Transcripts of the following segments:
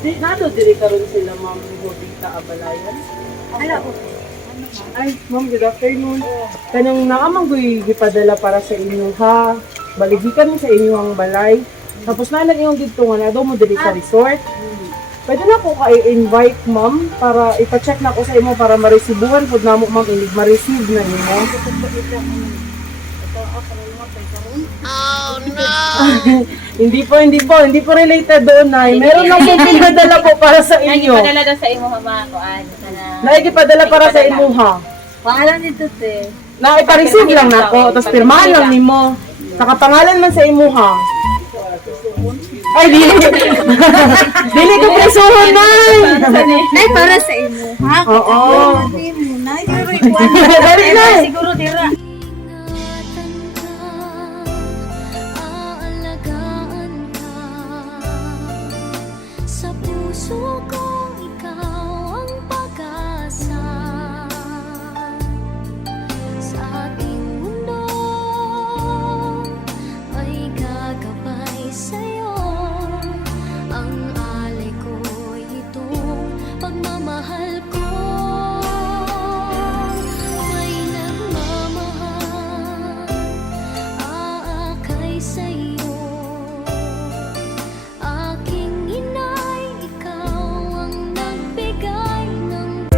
Di nado diri karon sila Ma'am Jovita Abalayan. Hala ko. Ay, Ma'am, good afternoon. Kanang naamang gipadala para sa inyo ha. Baligikan mo sa inyo ang balay. Tapos na lang yung dito nga na daw mo diri sa resort. Pwede na ko i-invite ma'am para ipa-check na ko sa imo para maresibuhan pud namo ma'am inig ma-receive na nimo. Oh no! Hindi po related doon nay. Meron lang po pinadala po para sa inyo. Nagipadala daw sa imo mga kuan. Naigipadala para sa imo ha. Pangalan dito te. Na ipa-receive lang nako, tapos pirmahan lang nimo. Nakapangalan man sa imo ha. Ay, dili. Dili ko presuhon, nay. Nay para sa imo, ha? Oo. Nay, pero ikuan. Dali, nay. Siguro dira. Aalagaan ka sa puso kong ikaw ang pag-asa sa ating mundo ay gagabay sa'yo ang alay ko'y itong pagmamahal ko may nagmamahal aakay sa'yo aking inay ikaw ang nagbigay ng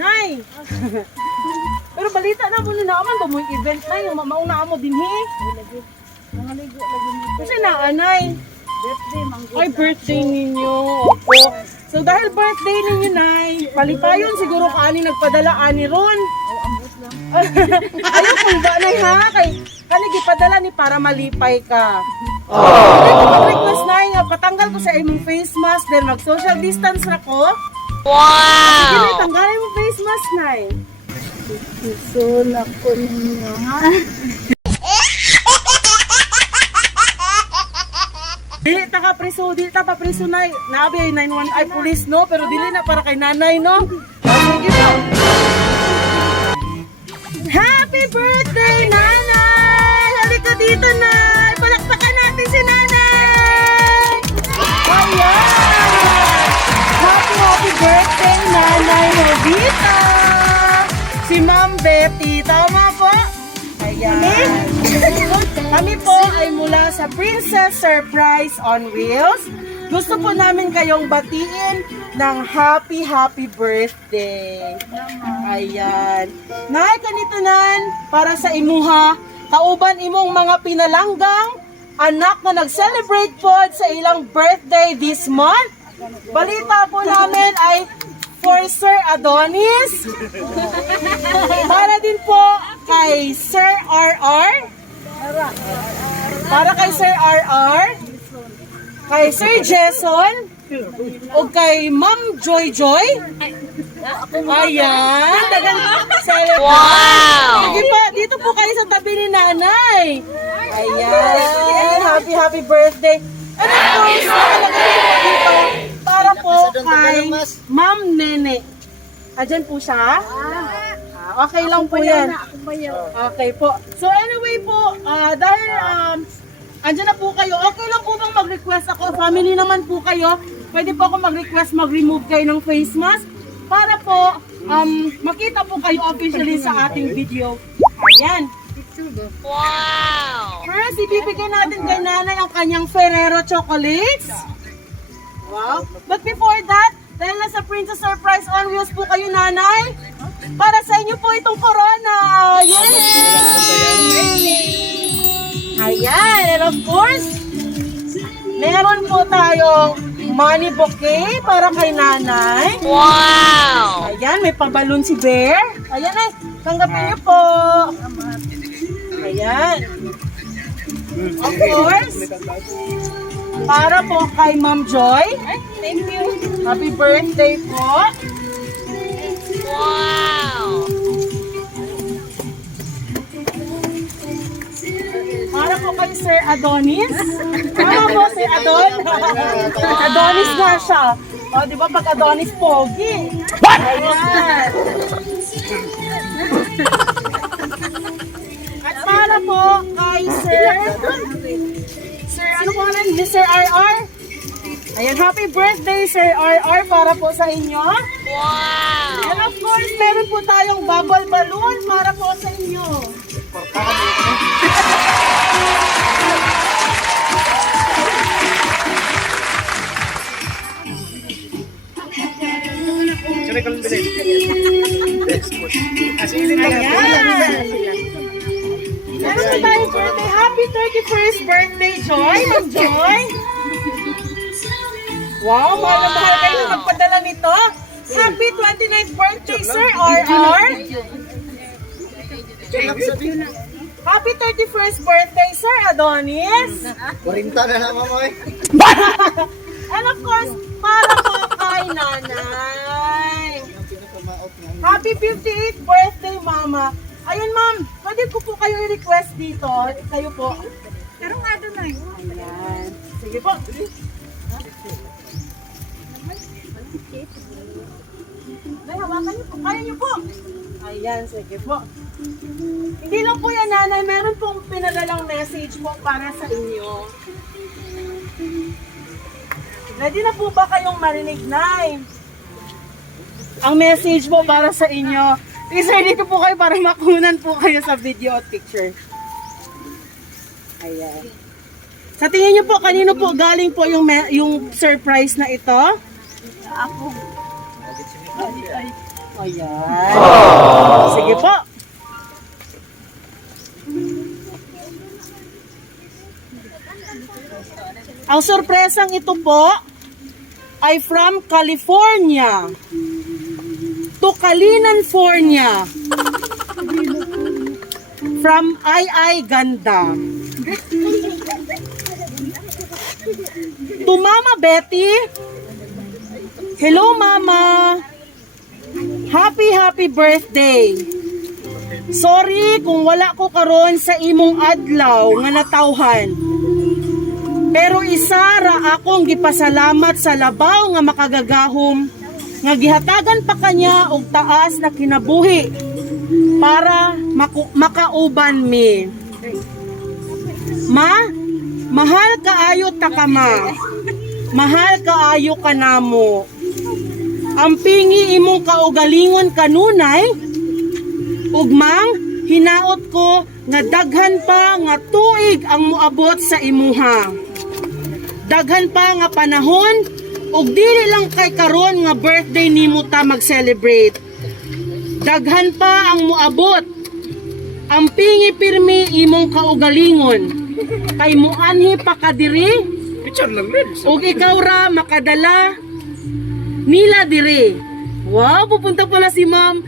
Nay. Pero balita na mo na aman ba mo yung event na yung mauna mo din he? Kasi na anay. Birthday manggo. Ay, birthday ninyo. Opo. So dahil birthday ninyo, Nay, palipayon siguro ka ani nagpadala ani ron. Ambot lang. Ayaw kung ba, Nay, ha? Kani gipadala ni para malipay ka. Oh. Request, Nay, nga patanggal ko sa imong face mask, then mag-social distance na ko. wow! Sige, tanggalin mo face mask, Nay. Susulak ko ninyo, ha? Dili ta ka preso, dili ta pa preso, Nay. Naabi ay 911 ay police, no? Pero dili na para kay nanay, no? Sige po. Happy birthday, Nanay! Halika dito, Nay! Palakpakan natin si Nanay! Ayan! Happy birthday, Nanay Jovita! Si Ma'am Betty, tama po? Ayan. Kami po ay mula sa Princess Surprise on Wheels. Gusto po namin kayong batiin ng happy birthday. Ayan. Nay, kanitanan, para sa imuha, kauban imong mga pinalanggang anak na nag-celebrate po sa ilang birthday this month. Balita po namin ay for Sir Adonis. Para din po kay Sir RR. Para kay Sir RR. Kay Sir Jason. O kay Ma'am Joy Joy. Ayan. Wow! Sige po, dito po kayo sa tabi ni nanay. Ayan. Happy birthday. Ano po, nakalagay po dito para po kay Ma'am Nene. Ayan po siya. Okay lang po yan. Okay po. So anyway po, dahil andyan na po kayo, okay lang po bang mag-request ako? Family naman po kayo. Pwede po ako mag-request mag-remove kayo ng face mask para po makita po kayo officially sa ating video. Ayan. Wow! First, ibibigay natin kay nanay ang kanyang Ferrero chocolates. Wow. But before that, dahil nasa Princess Surprise on Wheels po kayo, nanay, para sa inyo po itong corona. Yay! Ayan. And of course, meron po tayong money bouquet para kay nanay. Wow! Ayan, may pabalon si Bear. Ayan ay, tanggapin niyo po. Ayan. Of course, para po kay Ma'am Joy. Thank you. Happy birthday po. Wow! Para po kay Sir Adonis. Tama po si Adon. Adonis nga siya. O, di ba pag Adonis, pogi. Ayan. At para po kay Sir, ano po lang? Sir RR. Ayan, happy birthday, Sir RR, para po sa inyo. Wow! And of course, meron po tayong bubble balloon para po sa inyo. Ayan. Meron po tayong birthday. Happy 31st birthday, Joy. Ma'am Joy. Wow, mahal na mahal kayo na nagpadala nito. Happy 29th birthday, Sir RR. Happy 31st birthday, Sir Adonis. 40 na naman mo eh. And of course, para po kay nanay. Happy 58th birthday, Mama. Ayun, Ma'am, pwede ko po kayo i-request dito. Kayo po. Pero nga doon na yun. Ayan. Sige po. Ay, hawakan niyo po. Kaya niyo po. Ayan, sige po. Hindi lang po yan, nanay. Meron pong pinadalang message po para sa inyo. Ready na po ba kayong marinig, Nay? Ang message po para sa inyo. Please, dito po kayo para makunan po kayo sa video at picture. Ayan. Sa tingin niyo po, kanino po galing po yung surprise na ito? Ako. Ayan. Sige po. Ang sorpresang ito po ay from California to Kalinanfornia. From Ai Ganda. To Mama Betty. Hello, Mama. Happy birthday. Sorry kung wala ko karon sa imong adlaw nga natawhan. Pero isa ra akong gipasalamat sa labaw nga makagagahom nga gihatagan pa kanya og taas na kinabuhi para makauban mi. Ma, mahal kaayo ta ka, ma. Mahal kaayo ka namo. Ang pingi imong kaugalingon kanunay, ugmang hinaot ko nga daghan pa nga tuig ang moabot sa imuha. Daghan pa nga panahon ug dili lang kay karon nga birthday nimo ta mag-celebrate. Daghan pa ang moabot. Ang pingi pirmi imong kaugalingon. Kay muanhi pa ka diri. Ug ikaw ra makadala nila diri. Wow, pupunta pala si Ma'am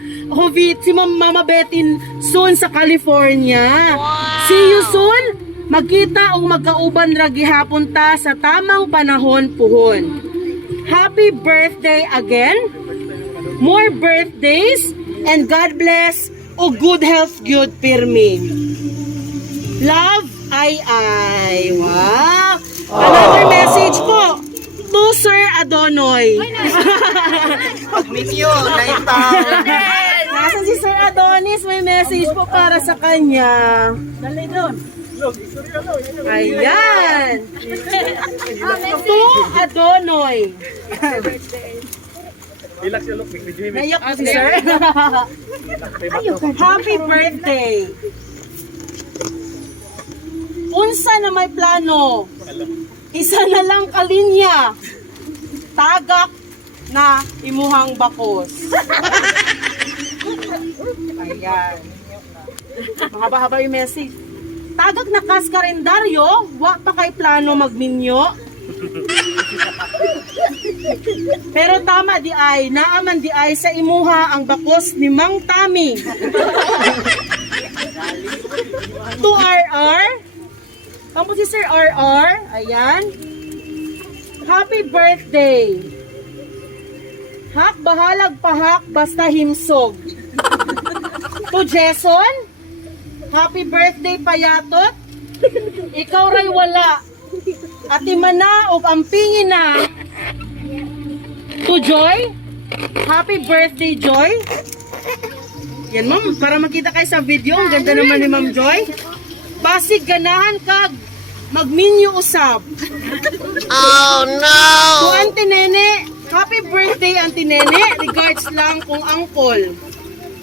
Mama Betty soon sa California. See you soon. Magkita o magkauban ra gihapon ta sa tamang panahon puhon. Happy birthday again. More birthdays and God bless o good health good pirmi. Love, ay. Wow. Another message po to Sir Adonoy. Minyo, 9,000. Nasaan si Sir Adonis? May message po para sa kanya. Dali doon. Ayan. To Adonoy. Naiyak po si Sir. Happy birthday. Unsa na may plano? Isa na lang kalinya. Tagak na imuhang bakos. Ayan. Mahaba-haba yung message. Tagak na kas kalendaryo, wa pa kay plano magminyo. Pero tama di ay, naaman di ay sa imuha ang bakos ni Mang Tami. To RR. Kamu si Sir RR. Ayan. Happy birthday. Hak bahalag pahak basta himsog. To Jason. Happy birthday payatot. Ikaw ray wala. Ati mana og ampingin na. To Joy. Happy birthday Joy. Yan ma'am, para makita kayo sa video. Ang ganda naman ni Ma'am Joy. Basig ganahan kag magminyo usab. Oh no! To Auntie Nene, happy birthday Auntie Nene. Regards lang kung angkol.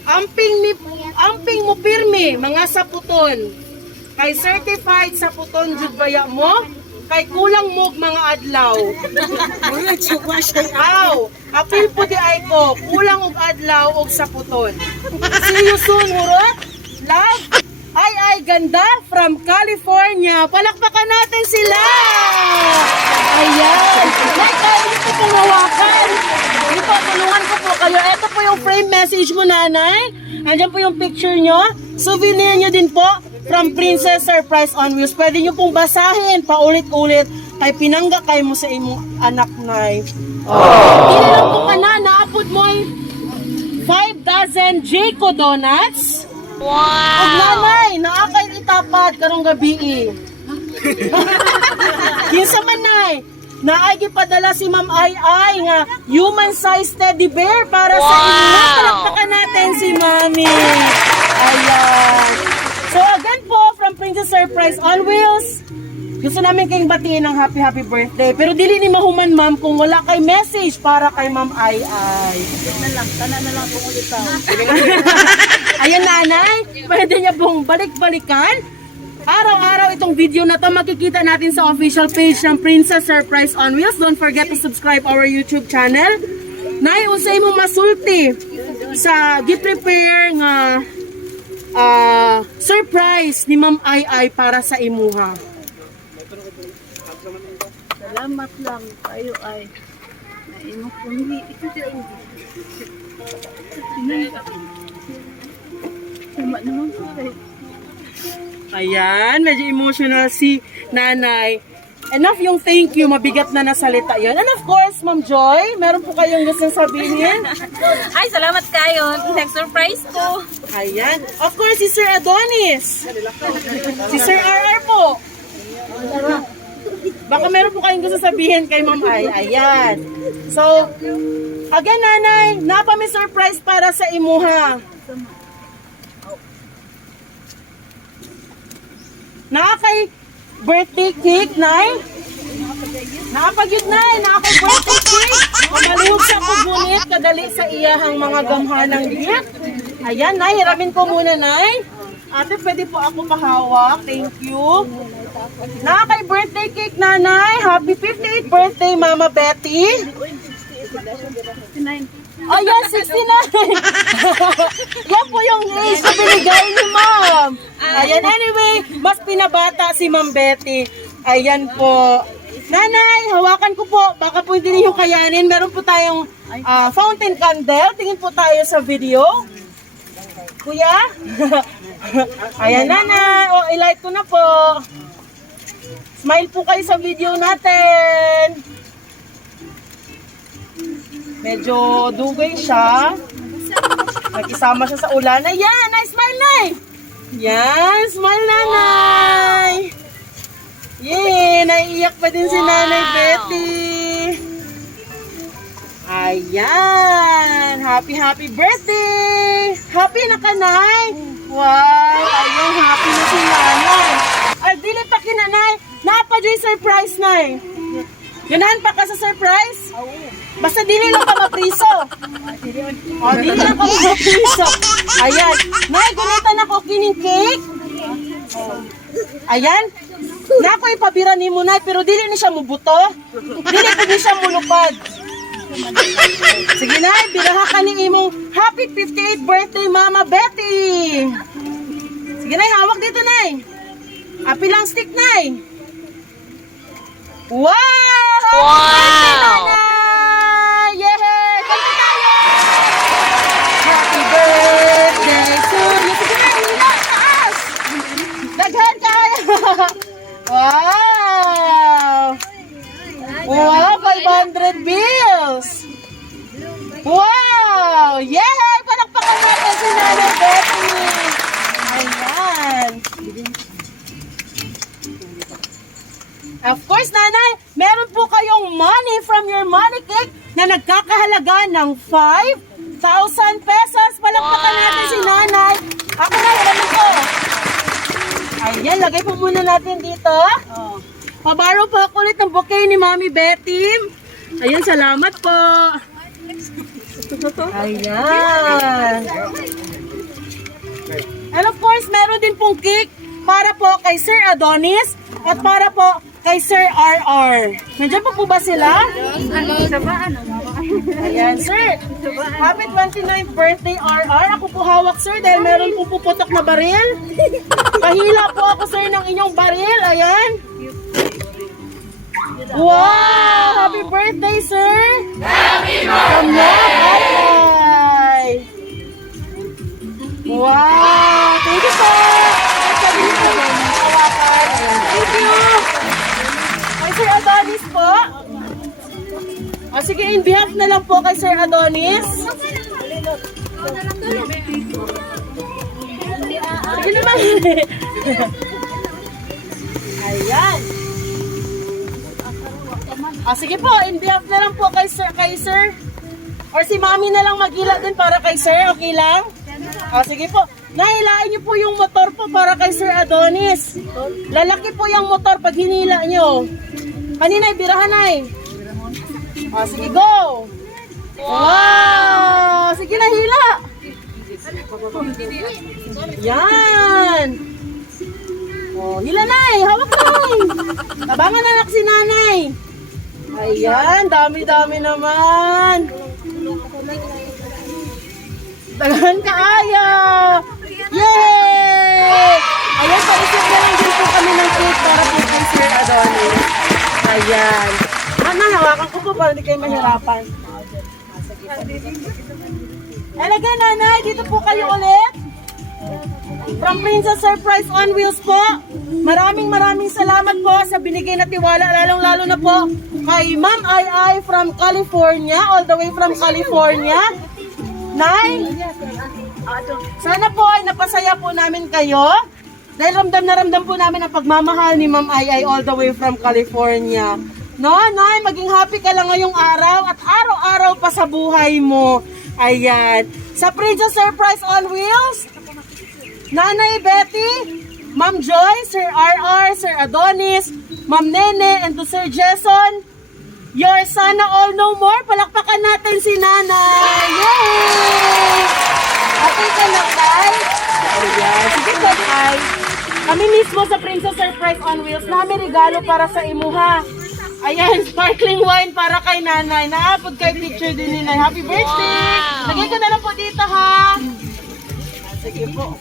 Amping mo pirmi mga saputon. Kay certified saputon jud baya mo. Kay kulang mo mga adlaw. Aw, apil po di ay ko. Kulang og adlaw og saputon. See you soon, Hurot. Love. Ay, ganda from California. Palakpakan natin sila. Ayan. Nay, kaya dito pong hawakan. Dito, tulungan ko po kayo. Ito po yung frame message mo, nanay. Andiyan po yung picture nyo. Souvenir nyo din po from Princess Surprise on Wheels. Pwede nyo pong basahin paulit-ulit. Kay pinangga kayo mo sa imong anak, nay. Ilan po ka na. Naapod mo ay 5 dozen Jayco Donuts. Wow! Ang nanay, naakay itapad karong gabi. Kinsa man nay, naay gipadala si Ma'am Ay nga human size teddy bear para sa inyo. Palakpakan natin si Mami. Ayan. So again po, from Princess Surprise on Wheels, gusto namin kayong batiin ng happy birthday. Pero dili ni mahuman ma'am kung wala kay message para kay Ma'am Ay. Tanan na lang kung ulit ka. Ayan nanay, pwede niya pong balik-balikan. Araw-araw itong video na to makikita natin sa official page ng Princess Surprise on Wheels. Don't forget to subscribe our YouTube channel. Nay, usay mo masulti sa gi-prepare nga surprise ni Ma'am Ay para sa imuha. Salamat lang kayo ay naimok kundi. Sama naman po kayo. Ayan, medyo emotional si nanay. Enough yung thank you, mabigat na nasalita yun. And of course, Ma'am Joy, meron po kayong gusto sabihin? Ay, salamat kayo. Nag-surprise ko. Ayan. Of course, si Sir Adonis. Si Sir RR po. Baka meron po kayong gusto sabihin kay Ma'am Ay. Ayan. So, again, nanay, napa may surprise para sa imuha. Nakakay birthday cake, nay? Nakapag-yun, nay. Nakakay birthday cake. Malihog siya po gunit, kadali sa iyahang mga gamhanang gift. Ayan, nay. Hiramin ko muna, nay. Ate, pwede po ako pahawak. Thank you. Nakakay birthday cake, nanay. Happy 58th birthday, Mama Betty. 69. Ayan, 69. Yan po yung age na binigay ni Ma'am. Ayan, anyway, mas pinabata si Ma'am Betty. Ayan po. Nanay, hawakan ko po. Baka po hindi niyo kayanin. Meron po tayong fountain candle. Tingin po tayo sa video. Kuya? Ayan, nanay. O, i-light ko na po. Smile po kayo sa video natin. Medyo dugay siya. Nag-isama siya sa ulan. Ayan, nice smile, nay. Yan, smile, nanay. Yay, naiiyak pa din si Nanay Betty. Ayan, happy birthday. Happy na ka, nay. Wow, ayun, happy na si nanay. Ay, dili pa kinanay. Napa-joy surprise, nay. Ganahan pa ka sa surprise? Basta dili lang ka mapriso. O, dili lang ka mapriso. Ayan. Nay, gulitan ako kining cake. Ayan. Nako ipabira ni mo, nay, pero dili ni siya mubuto. Dili po ni siya mulupad. Sige, nay, biraha ka ni imong happy 58th birthday, Mama Betty. Sige, nay, hawak dito, nay. Apilang stick, nay. Wow! Wow! Yay! Kanta tayo! Happy birthday to you! Sige na, hila! Taas! Daghan kayo! Wow! Wow! 500 bills! Wow! Yay! Palakpakan natin si Nanay Betty! Ayan! Of course, nanay, meron po kayong money from your money cake na nagkakahalaga ng 5,000 pesos. Palakpakan natin si nanay. Ako na, hiram ko. Ayan, lagay po muna natin dito. Pabaro po ako ulit ng bouquet ni Mami Betty. Ayan, salamat po. Ayan. And of course, meron din pong cake para po kay Sir Adonis at para po kay Sir RR. Nandiyan po ba sila? Ayan, sir. Happy 29th birthday, RR. Ako po hawak, sir, dahil meron po puputok na baril. Pahila po ako, sir, ng inyong baril. Ayan. Wow! Happy birthday, sir! Happy birthday! Wow! Thank you, sir! Sabi niyo po, hawakan. Thank you! Kay Sir Adonis po. Sige, in behalf na lang po kay Sir Adonis. Sige naman. Ayan. Sige po, in behalf na lang po kay Sir. Or si Mami na lang magila din para kay Sir. Okay lang? Sige po. Nahilain niyo po yung motor po para kay Sir Adonis. Lalaki po yung motor pag hinila niyo. Kanina, birahan ay. Sige, go! Wow! Sige na, hila! Yan! Hila na eh! Hawak na eh! Tabangan na si nanay! Ayan, dami-dami naman! Tagahan ka, Aya! Yay! Ayan, paisip na lang din po kami ng cake para po kay Sir Adonis. Ayan. Hawakan ko po para hindi kayo mahirapan. Alaga, nanay, dito po kayo ulit. From Princess Surprise on Wheels po. Maraming salamat po sa binigay na tiwala, lalong-lalo na po kay Ma'am Ai from California, all the way from California. Nay, sana po ay napasaya po namin kayo. Dahil ramdam na ramdam po namin ang pagmamahal ni Ma'am Ai all the way from California. No, Nay, maging happy ka lang ngayong araw at araw-araw pa sa buhay mo. Ayan. Sa Princess Surprise on Wheels, Nanay Betty, Ma'am Joy, Sir RR, Sir Adonis, Ma'am Nene, and to Sir Jason, your sana all no more. Palakpakan natin si Nanay. Yay! Happy ka na, Tay? Ayan. Sige po, Tay. Kami mismo sa Princess Surprise on Wheels, namin regalo para sa imuha. Ayan, sparkling wine para kay nanay. Naapod kay picture din ni nanay. Happy birthday! Lagay ko na lang po dito, ha? Sige po.